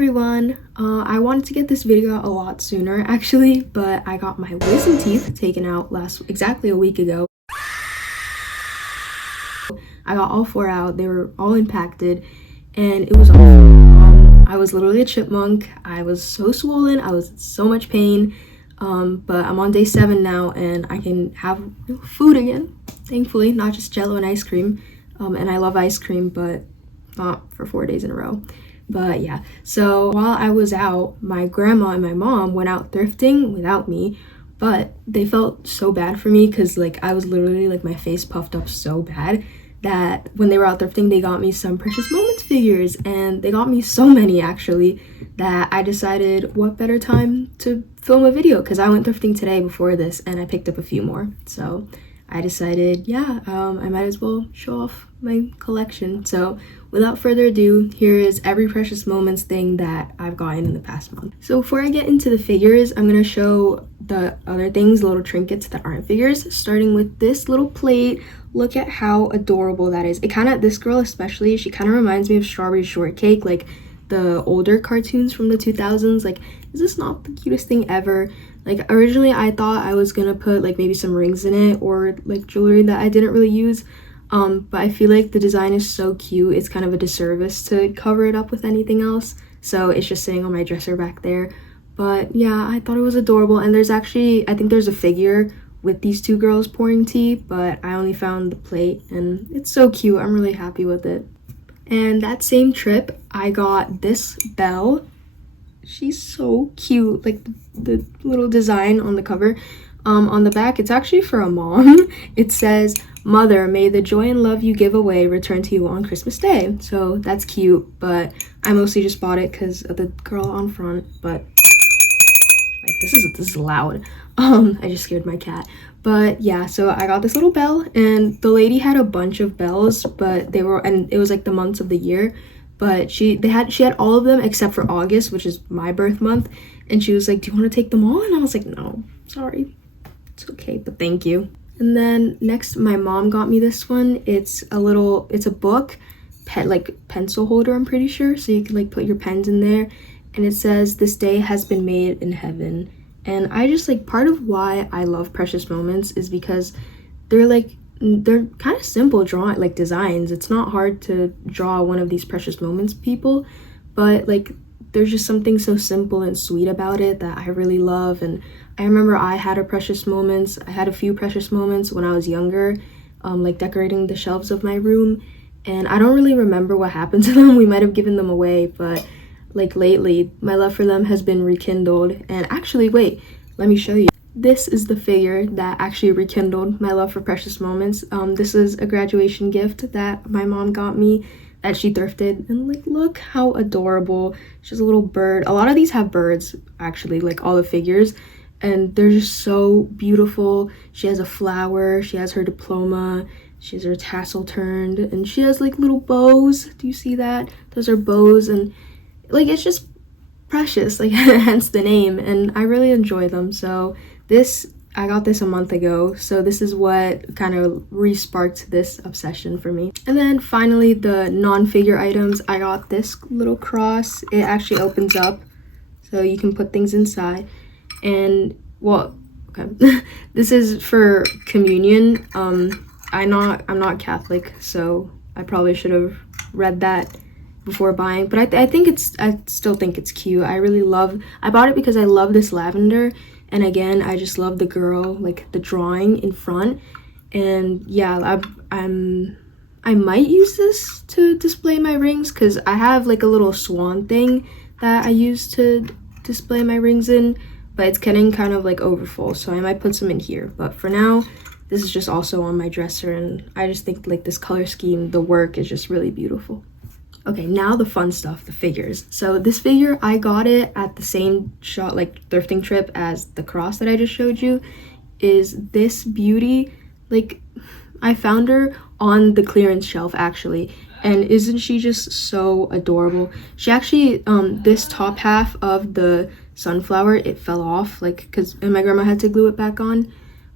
everyone, I wanted to get this video out a lot sooner actually, but I got my wisdom teeth taken out exactly a week ago. I got all four out. They were all impacted and it was awful. I was literally a chipmunk. I was so swollen. I was in so much pain, but I'm on day 7 now and I can have food again, thankfully, not just Jello and ice cream. And I love ice cream, but not for 4 days in a row. But yeah, so while I was out, my grandma and my mom went out thrifting without me, but they felt so bad for me because like I was literally like my face puffed up so bad that when they were out thrifting, they got me some Precious Moments figures, and they got me so many actually that I decided what better time to film a video, because I went thrifting today before this and I picked up a few more. So I decided, yeah, I might as well show off my collection. So without further ado, here is every Precious Moments thing that I've gotten in the past month. So before I get into the figures, I'm gonna show the other things, little trinkets that aren't figures, starting with this little plate. Look at how adorable that is. It kind of, this girl especially, she kind of reminds me of Strawberry Shortcake, like the older cartoons from the 2000s. Like, is this not the cutest thing ever? Like, originally I thought I was gonna put like maybe some rings in it or like jewelry that I didn't really use, but I feel like the design is so cute, it's kind of a disservice to cover it up with anything else, so it's just sitting on my dresser back there. But yeah, I thought it was adorable. And there's actually, I think there's a figure with these two girls pouring tea, but I only found the plate and it's so cute. I'm really happy with it. And that same trip I got this bell. She's so cute, like the little design on the cover. On the back, it's actually for a mom. It says, "Mother, may the joy and love you give away return to you on Christmas Day." So that's cute, but I mostly just bought it because of the girl on front. But like, this is loud. I just scared my cat. But yeah, so I got this little bell, and the lady had a bunch of bells, but they were, and it was like the months of the year, but she had all of them except for August, which is my birth month. And she was like, "Do you want to take them all?" And I was like, "No, sorry, it's okay, but thank you." And then next, my mom got me this one. It's a book, like pencil holder, I'm pretty sure, so you can like put your pens in there. And it says, "This day has been made in heaven." And I just like, part of why I love Precious Moments is because they're kind of simple drawing, like designs. It's not hard to draw one of these Precious Moments people, but like there's just something so simple and sweet about it that I really love. And I remember I had a I had a few Precious Moments when I was younger, like decorating the shelves of my room, and I don't really remember what happened to them. We might have given them away, but like lately my love for them has been rekindled. And actually, wait, let me show you. This is the figure that actually rekindled my love for Precious Moments. This is a graduation gift that my mom got me that she thrifted, and like, look how adorable. She's a little bird. A lot of these have birds actually, like all the figures, and they're just so beautiful. She has a flower, she has her diploma, she has her tassel turned, and she has like little bows. Do you see that? Those are bows, and like, it's just precious, like hence the name, and I really enjoy them. So I got this a month ago, so this is what kind of re-sparked this obsession for me. And then finally, the non-figure items. I got this little cross. It actually opens up so you can put things inside. And well, okay, this is for communion. I'm not Catholic, so I probably should have read that before buying, but I still think it's cute. I bought it because I love this lavender, and again, I just love the girl, like the drawing in front. And yeah, I might use this to display my rings, because I have like a little swan thing that I use to display my rings in, but it's getting kind of like overfull, so I might put some in here. But for now, this is just also on my dresser, and I just think like this color scheme, the work is just really beautiful. Okay, now the fun stuff, the figures. So this figure, I got it at the same shop, like thrifting trip, as the cross that I just showed you. Is this beauty. Like, I found her on the clearance shelf actually, and isn't she just so adorable? She actually, this top half of the sunflower, it fell off, like, and my grandma had to glue it back on.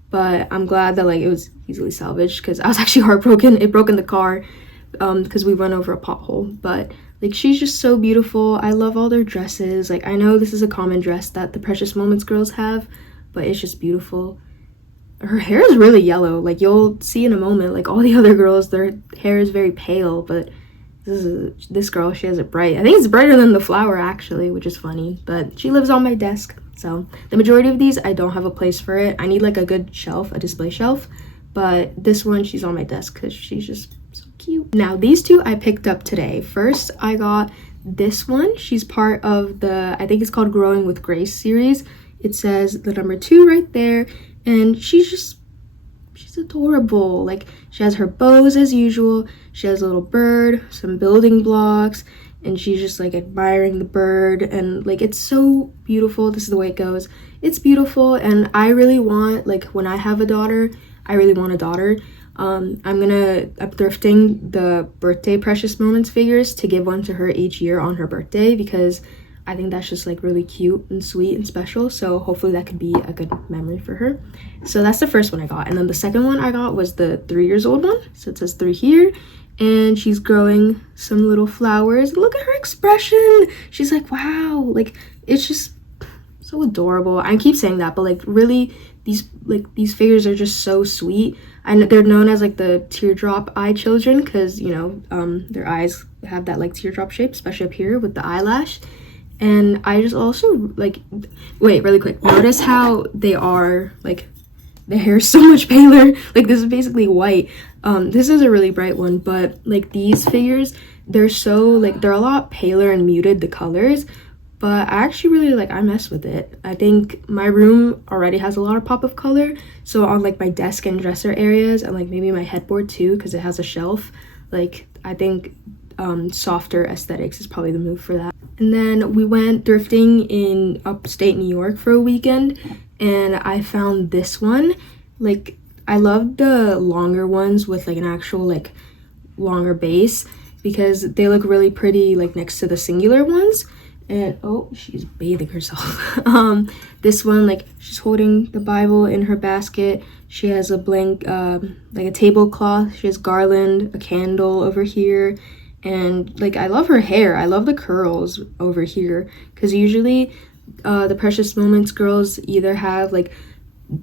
But I'm glad that like it was easily salvaged, because I was actually heartbroken. It broke in the car because we run over a pothole. But Like, she's just so beautiful. I love all their dresses. Like, I know this is a common dress that the Precious Moments girls have, but it's just beautiful. Her hair is really yellow. Like, you'll see in a moment, like, all the other girls, their hair is very pale, but this girl, she has it bright. I think it's brighter than the flower, actually, which is funny, but she lives on my desk. So the majority of these, I don't have a place for it. I need like a good shelf, a display shelf, but this one, she's on my desk because she's just so cute. Now, these two I picked up today. First, I got this one. She's part of the, I think it's called Growing with Grace series. It says the number 2 right there, and she's adorable. Like, she has her bows as usual. She has a little bird, some building blocks, and she's just like admiring the bird, and like, it's so beautiful. This is the way it goes. It's beautiful, and I really want, like, when I have a daughter, I really want a daughter. I'm thrifting the birthday Precious Moments figures to give one to her each year on her birthday, because I think that's just like really cute and sweet and special. So hopefully that could be a good memory for her. So that's the first one I got. And then the second one I got was the 3 years old one. So it says 3 here, and she's growing some little flowers. Look at her expression. She's like, wow, like, it's just so adorable. I keep saying that, but like, really, these figures are just so sweet. I know they're known as like the teardrop eye children because, you know, their eyes have that like teardrop shape, especially up here with the eyelash. And I just also like, wait, really quick, notice how they are, like, the hair is so much paler. Like, this is basically white. This is a really bright one, but like, these figures, they're so like, they're a lot paler and muted, the colors, but I actually really like, I mess with it. I think my room already has a lot of pop of color, so on like my desk and dresser areas, and like maybe my headboard too, because it has a shelf, like, I think softer aesthetics is probably the move for that. And then we went thrifting in upstate New York for a weekend, and I found this one. Like, I love the longer ones with like an actual like longer base, because they look really pretty like next to the singular ones. And oh, she's bathing herself. This one, like, she's holding the Bible in her basket. She has a blank like a tablecloth. She has garland, a candle over here. And like, I love her hair. I love the curls over here, because usually the Precious Moments girls either have like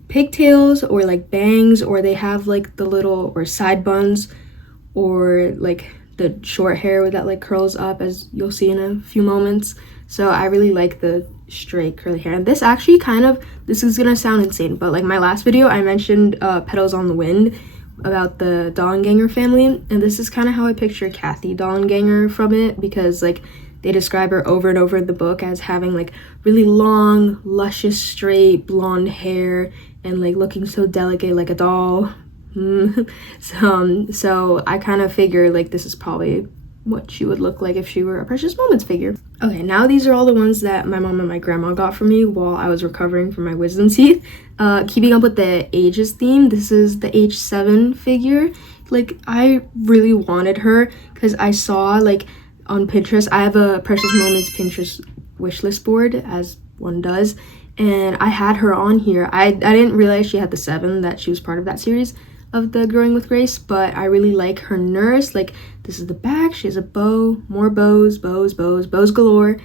pigtails or like bangs, or they have like the little or side buns, or like the short hair that like curls up, as you'll see in a few moments. So I really like the straight curly hair. And this actually kind of, this is gonna sound insane, but like my last video I mentioned Petals on the Wind, about the Dollenganger family, and this is kind of how I picture Kathy Dollenganger from it, because like, they describe her over and over in the book as having like really long, luscious, straight blonde hair, and like looking so delicate like a doll. So I kind of figure like, this is probably what she would look like if she were a Precious Moments figure. Okay, now these are all the ones that my mom and my grandma got for me while I was recovering from my wisdom teeth. Keeping up with the ages theme, this is the age 7 figure. Like, I really wanted her because I saw like on Pinterest, I have a Precious Moments Pinterest wishlist board, as one does, and I had her on here. I didn't realize she had the 7, that she was part of that series of the Growing with Grace, but I really like her nurse. Like, this is the back, she has a bow, more bows galore,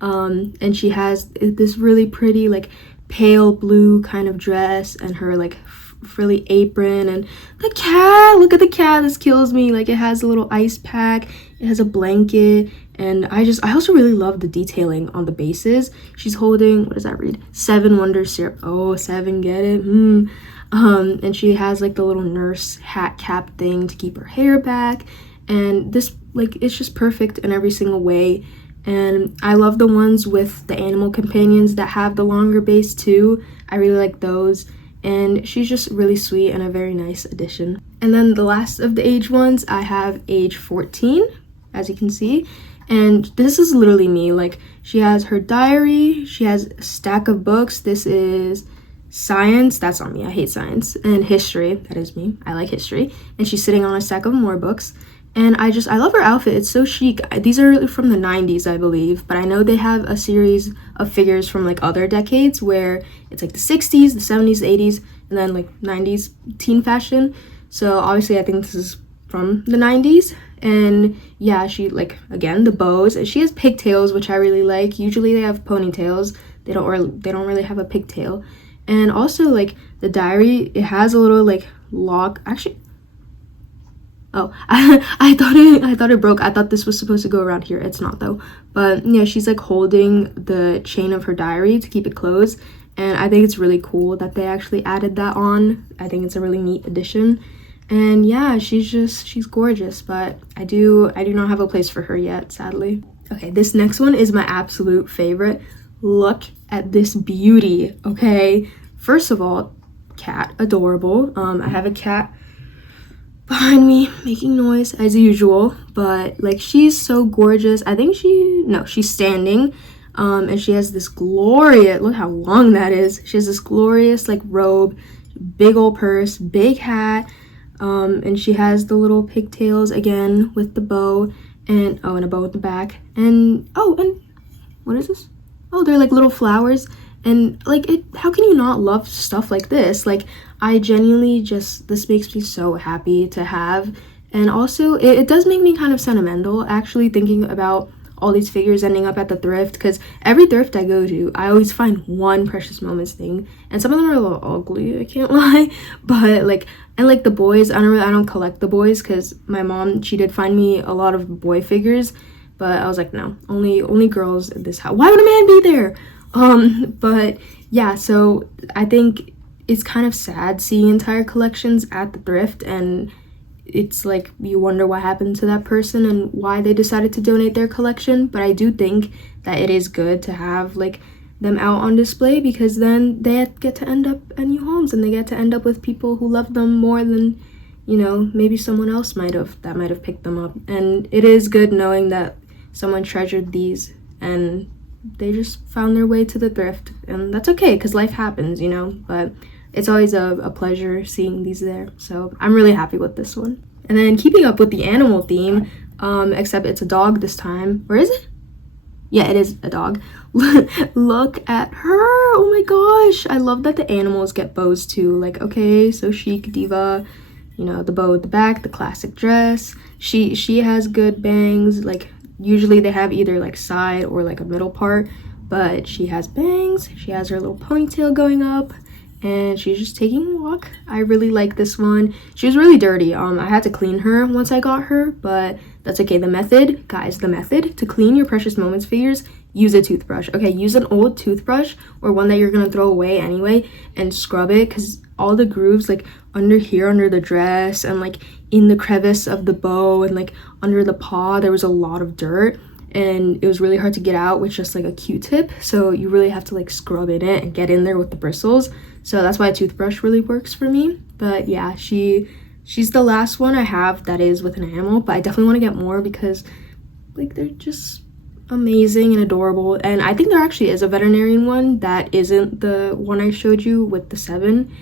and she has this really pretty like pale blue kind of dress, and her like frilly apron, and the cat, look at the cat, this kills me. Like, it has a little ice pack, it has a blanket, and I also really love the detailing on the bases. She's holding, what does that read, 7 Wonders syrup. Oh, 7, get it? And she has like the little nurse hat cap thing to keep her hair back, and this, like, it's just perfect in every single way. And I love the ones with the animal companions that have the longer base too. I really like those, and she's just really sweet and a very nice addition. And then the last of the age ones, I have age 14, as you can see, and this is literally me. Like, she has her diary, she has a stack of books. This is science, that's on me, I hate science, and history, that is me, I like history, and she's sitting on a stack of more books. And I love her outfit, it's so chic. These are from the 90s, I believe, but I know they have a series of figures from like other decades where it's like the 60s, the 70s, the 80s, and then like 90s teen fashion. So obviously I think this is from the 90s, And yeah, she, like, again, the bows, she has pigtails, which I really like. Usually they have ponytails, they don't really have a pigtail. And also, like, the diary, it has a little, like, lock. Actually, oh, I thought it broke. I thought this was supposed to go around here. It's not, though. But yeah, she's like holding the chain of her diary to keep it closed, and I think it's really cool that they actually added that on. I think it's a really neat addition. And yeah, she's gorgeous, but I do not have a place for her yet, sadly. Okay, this next one is my absolute favorite. Look at this beauty. Okay, first of all, cat, adorable. I have a cat behind me making noise as usual, but like, she's so gorgeous. I think she's standing, and she has this glorious, look how long that is. She has this glorious like robe, big old purse, big hat, and she has the little pigtails again with the bow, and a bow at the back, and what is this? Oh, they're like little flowers. And like, how can you not love stuff like this? Like, I genuinely this makes me so happy to have. And also, it does make me kind of sentimental, actually, thinking about all these figures ending up at the thrift, because every thrift I go to, I always find one Precious Moments thing, and some of them are a little ugly, I can't lie. But like, and like the boys, I don't collect the boys, because my mom, she did find me a lot of boy figures, but I was like, no, only girls in this house. Why would a man be there? But yeah, so I think it's kind of sad seeing entire collections at the thrift, and it's like, you wonder what happened to that person and why they decided to donate their collection. But I do think that it is good to have like them out on display, because then they get to end up at new homes, and they get to end up with people who love them more than, you know, maybe someone else might have picked them up. And it is good knowing that someone treasured these and they just found their way to the thrift, and that's okay, because life happens, you know. But it's always a pleasure seeing these there, so I'm really happy with this one. And then keeping up with the animal theme, except it's a dog this time. Or is it? Yeah, it is a dog. Look at her. Oh my gosh, I love that the animals get bows too. Like, okay, so chic diva, you know, the bow at the back, the classic dress. She has good bangs. Like, usually they have either like side or like a middle part, but she has bangs. She has her little ponytail going up, and she's just taking a walk. I really like this one. She was really dirty. I had to clean her once I got her, but that's okay. The method, guys, the method to clean your Precious Moments figures: use a toothbrush. Okay, use an old toothbrush or one that you're gonna throw away anyway, and scrub it, because all the grooves, like under here, under the dress, and like in the crevice of the bow, and like under the paw, there was a lot of dirt, and it was really hard to get out with just like a Q-tip. So you really have to like scrub in it and get in there with the bristles. So that's why a toothbrush really works for me. But yeah, she's the last one I have that is with an animal, but I definitely want to get more, because like, they're just amazing and adorable. And I think there actually is a veterinarian one that isn't the one I showed you with the 7,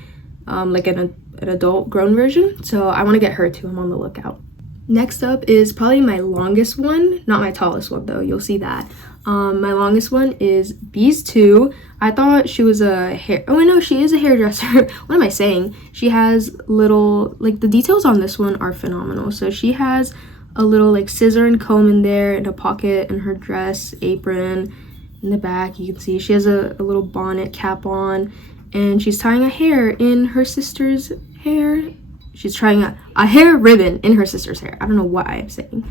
like an adult grown version. So I want to get her too. I'm on the lookout. Next up is probably my longest one, not my tallest one though, you'll see that. My longest one is Bees 2. I thought she was a she is a hairdresser. What am I saying? She has little, like, the details on this one are phenomenal. So she has a little like scissor and comb in there, in a pocket in her dress apron. In the back, you can see she has a little bonnet cap on, and she's tying a hair in her sister's hair. She's trying a hair ribbon in her sister's hair. I don't know what I am saying.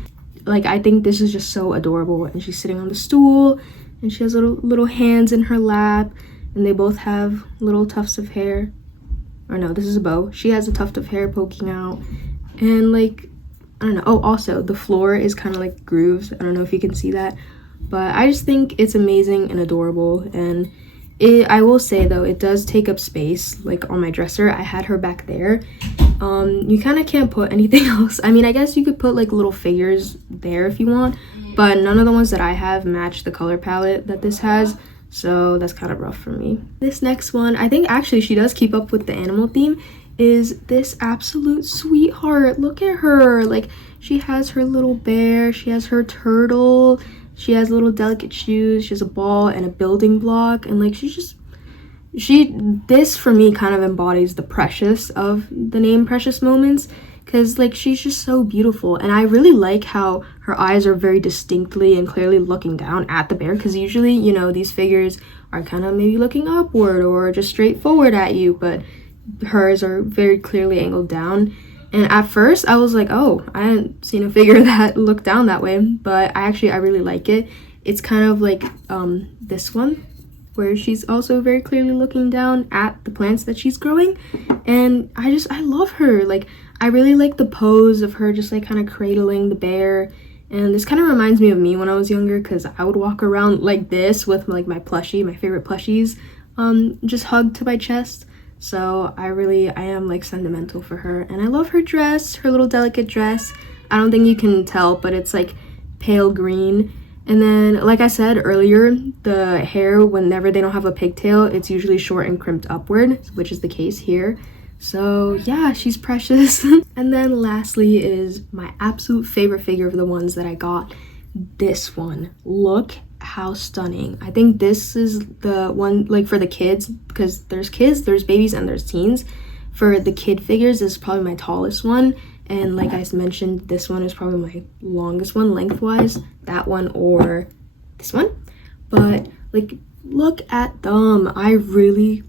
Like, I think this is just so adorable. And she's sitting on the stool, and she has little hands in her lap, and they both have little tufts of hair. Or no, this is a bow. She has a tuft of hair poking out, and like, I don't know. Oh, also the floor is kind of like grooves. I don't know if you can see that, but I just think it's amazing and adorable. And I will say though, it does take up space, like on my dresser. I had her back there. You kind of can't put anything else. I mean, I guess you could put like little figures there if you want, but none of the ones that I have match the color palette that this has, so that's kind of rough for me. This next one, I think actually she does keep up with the animal theme, is this absolute sweetheart. Look at her. Like, she has her little bear, she has her turtle, she has little delicate shoes, she has a ball and a building block, and like, this for me kind of embodies the precious of the name Precious Moments, because like she's just so beautiful, and I really like how her eyes are very distinctly and clearly looking down at the bear, because usually, you know, these figures are kind of maybe looking upward or just straight forward at you, but hers are very clearly angled down. And at first I was like, oh, I hadn't seen a figure that looked down that way, but I really like it. It's kind of like this one, where she's also very clearly looking down at the plants that she's growing. And I love her. Like, I really like the pose of her just like kind of cradling the bear. And this kind of reminds me of me when I was younger, because I would walk around like this with like my plushie, my favorite plushies, just hugged to my chest. So I am like sentimental for her. And I love her dress, her little delicate dress. I don't think you can tell, but it's like pale green. And then, like I said earlier, the hair, whenever they don't have a pigtail, it's usually short and crimped upward, which is the case here. So yeah, she's precious. And then lastly is my absolute favorite figure of the ones that I got. This one. Look how stunning. I think this is the one like for the kids, because there's kids, there's babies, and there's teens. For the kid figures, this is probably my tallest one. And like I mentioned, this one is probably my longest one lengthwise, that one or this one. But like, look at them. I really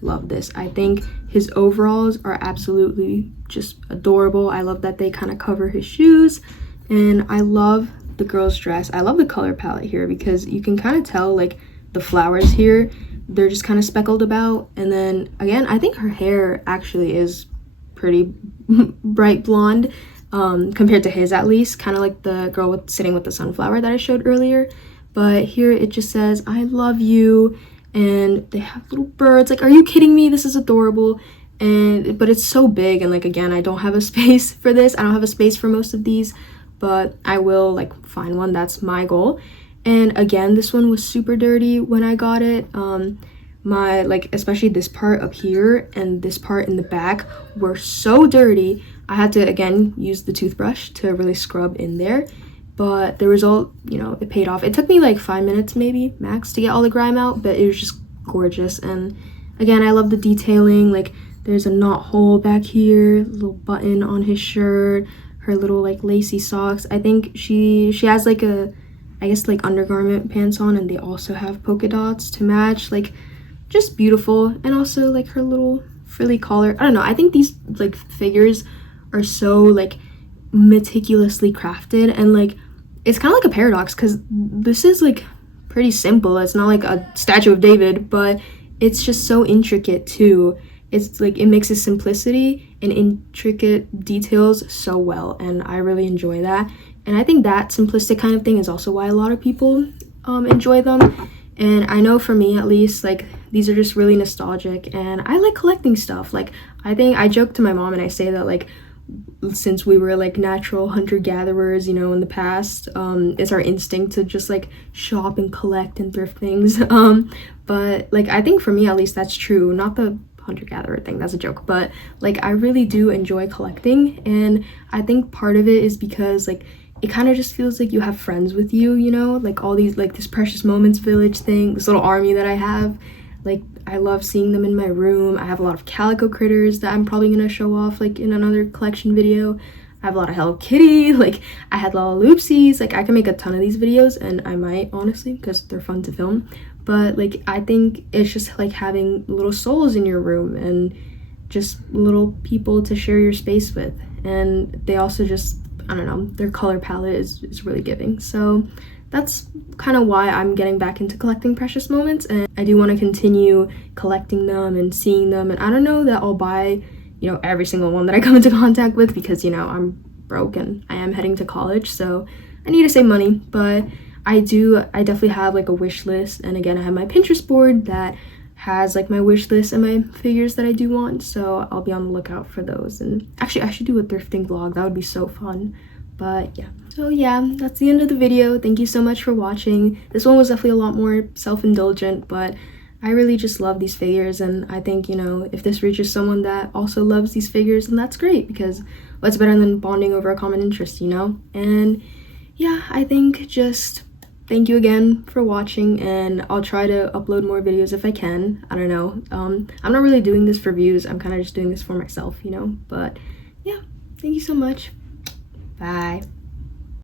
love this. I think his overalls are absolutely just adorable. I love that they kind of cover his shoes, and I love the girl's dress. I love the color palette here, because you can kind of tell like the flowers here, they're just kind of speckled about. And then again, I think her hair actually is pretty bright blonde, compared to his, at least, kind of like the girl sitting with the sunflower that I showed earlier. But here it just says I love you, and they have little birds. Like, are you kidding me? This is adorable. But it's so big, and like, again, I don't have a space for this. I don't have a space for most of these, but I will like find one. That's my goal. And again, this one was super dirty when I got it. My, like, especially this part up here and this part in the back were so dirty. I had to again use the toothbrush to really scrub in there, but the result, you know, it paid off. It took me like 5 minutes maybe max to get all the grime out, but it was just gorgeous. And again, I love the detailing. Like, there's a knot hole back here, a little button on his shirt, her little like lacy socks. I think she has like a, I guess, like undergarment pants on, and they also have polka dots to match. Like, just beautiful. And also like her little frilly collar. I don't know, I think these like figures are so like meticulously crafted, and like it's kind of like a paradox, because this is like pretty simple. It's not like a statue of David, but it's just so intricate too. It's like it mixes simplicity and intricate details so well, and I really enjoy that. And I think that simplistic kind of thing is also why a lot of people enjoy them. And I know for me, at least, like, these are just really nostalgic, and I like collecting stuff. Like, I think I joke to my mom and I say that, like, since we were like natural hunter-gatherers, you know, in the past, it's our instinct to just like shop and collect and thrift things. But like, I think for me at least that's true. Not the hunter-gatherer thing, that's a joke, but like I really do enjoy collecting. And I think part of it is because like it kind of just feels like you have friends with you, you know, like all these, like this Precious Moments Village thing, this little army that I have. Like, I love seeing them in my room. I have a lot of calico critters that I'm probably gonna show off like in another collection video. I have a lot of Hello Kitty, like I had Loopsies. Like, I can make a ton of these videos, and I might, honestly, because they're fun to film. But like, I think it's just like having little souls in your room and just little people to share your space with. And they also just, I don't know, their color palette is really giving. So that's kind of why I'm getting back into collecting Precious Moments, and I do want to continue collecting them and seeing them. And I don't know that I'll buy, you know, every single one that I come into contact with, because, you know, I'm broke and I am heading to college, so I need to save money. But I definitely have like a wish list, and again, I have my Pinterest board that has like my wish list and my figures that I do want, so I'll be on the lookout for those. And actually, I should do a thrifting vlog, that would be so fun. But yeah, so yeah, that's the end of the video. Thank you so much for watching. This one was definitely a lot more self-indulgent, but I really just love these figures, and I think, you know, if this reaches someone that also loves these figures, then that's great, because what's better than bonding over a common interest, you know? And yeah, I think just thank you again for watching, and I'll try to upload more videos if I can. I don't know. I'm not really doing this for views. I'm kind of just doing this for myself, you know? But yeah, Thank you so much. Bye.